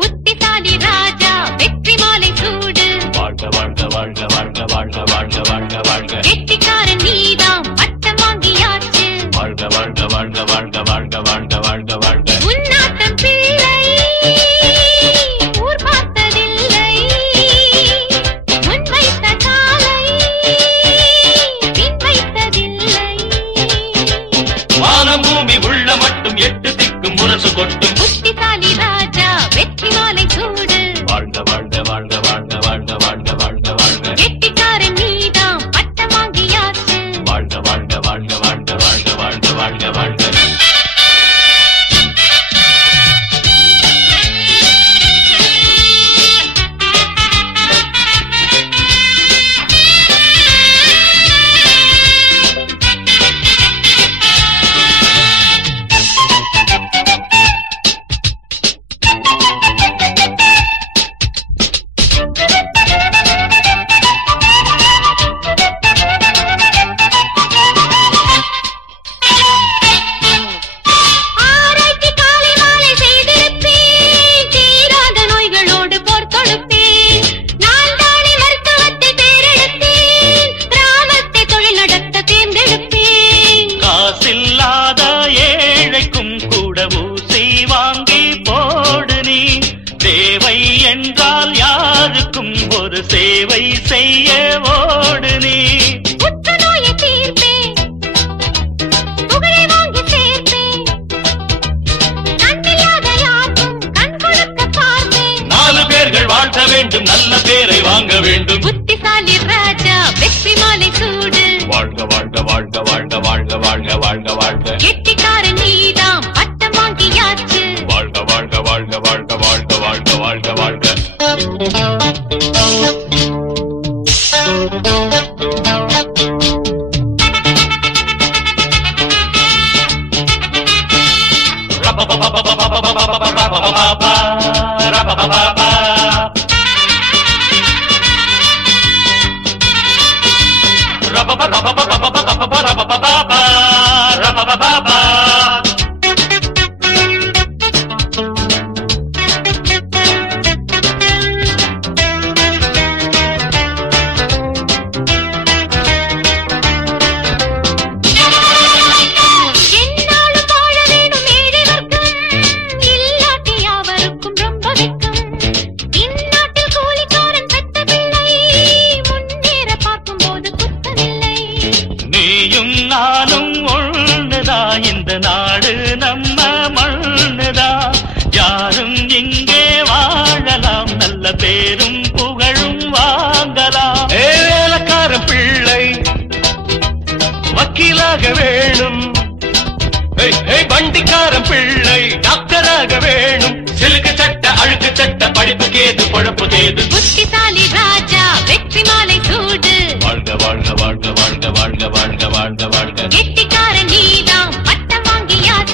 புத்திசாலி ராஜா வெற்றி மாலை சூடு. வாழ்க வாழ்க வாழ்க வாழ்க வாழ்க வாழ்க வாழ்க வாழ்க. கெட்டிக்காரன் நீதாம் பட்டம் வாங்கியாச்சு. வாழ்க வாழ்க வாழ்க வாழ்க வாழ்க வாழ்க வாழ்க வாழ்க. உன்னாட்டம் பிள்ளை ஊர் பார்த்ததில்லை. முன் வைத்த காலை பின் வைத்ததில்லை. வானம் பூமி உள்ள மட்டும் 8 திக்கும் முரசு கொட்டும். புத்திசாலி ராஜா வெற்றி மாலை சூடு. வாழ்க வாழ்க வாழ்க வாழ்க வாழ்க வாழ்க வாழ்க வாழ்க. கெட்டிக்காரன் நீதாம் பட்டம் வாங்கியாச்சு. வாழ்க வாழ்க வாழ்க வாழ்க வாழ்க வாழ்க வாழ்க வாழ்க. ஆராய்ச்சி காலை மாலை செய்திருப்பேன். தீராத நோய்களோடு போர் தொடுப்பேன். நான் தானே மருத்துவத்தை தேர்ந்தெடுத்தேன். கிராமத்தை தொழில் நடத்த தேர்ந்தெடுப்பேன். காசில்லாத ஏழைக்கும் கூட ஊசி வாங்கி போடு நீ. தேவை என்றால் யாருக்கும் ஒரு சேவை செய்ய ஓடு நீ. புற்றுநோயை தீர்ப்பேன். புகழை வாங்கி சேர்ப்பேன். கண்ணில்லாத யாருக்கும் கண் கொடுக்க பார்ப்பேன். 4 பேர்கள் வாழ்த்த வேண்டும், நல்ல பேரை வாங்க வேண்டும். புத்திசாலி ராஜா வெற்றி மாலை சூடு. வாழ்க வாழ்க வாழ்க வாழ்க வாழ்க வாழ்க வாழ்க வாழ்க. கெட்டிக்காரன் நீதாம் பட்டம் வாங்கியாச்சு. வாழ்க வாழ்க வாழ்க வாழ்க வாழ்க வாழ்க வாழ்க வாழ்க. என்னாலும் வாழ வேணும் ஏழை வர்க்கம். இல்லாட்டி யாவருக்கும் ரொம்ப வெட்கம். இந்நாட்டில் கூலிக்காரன் பெத்த பிள்ளை. முன்னேற பார்க்கும் போது குத்தமில்லை. நீயும் நானும் ஒண்ணுதா, இந்த நாடு நம்ம மண்ணுதா. யாரும் இங்கே வாழலாம், நல்ல பேரும் புகழும் வாங்கலாம். வேலைக்கார பிள்ளை வக்கீலாக வேணும். வண்டிக்காரன் பிள்ளை டாக்டராக வேணும். சிலுக்கு சட்ட அழுக்கு சட்ட படிப்புக்கு ஏது பொழப்பு தேது. புத்திசாலி ராஜா வெற்றி மாலை சூடு. வாழ்க வாழ்க வாழ்க வாழ்க வாழ்க வாழ்க வாழ்க வாழ்க. கெட்டிக்காரன் நீதாம் பட்டம் வாங்கியாச்சு.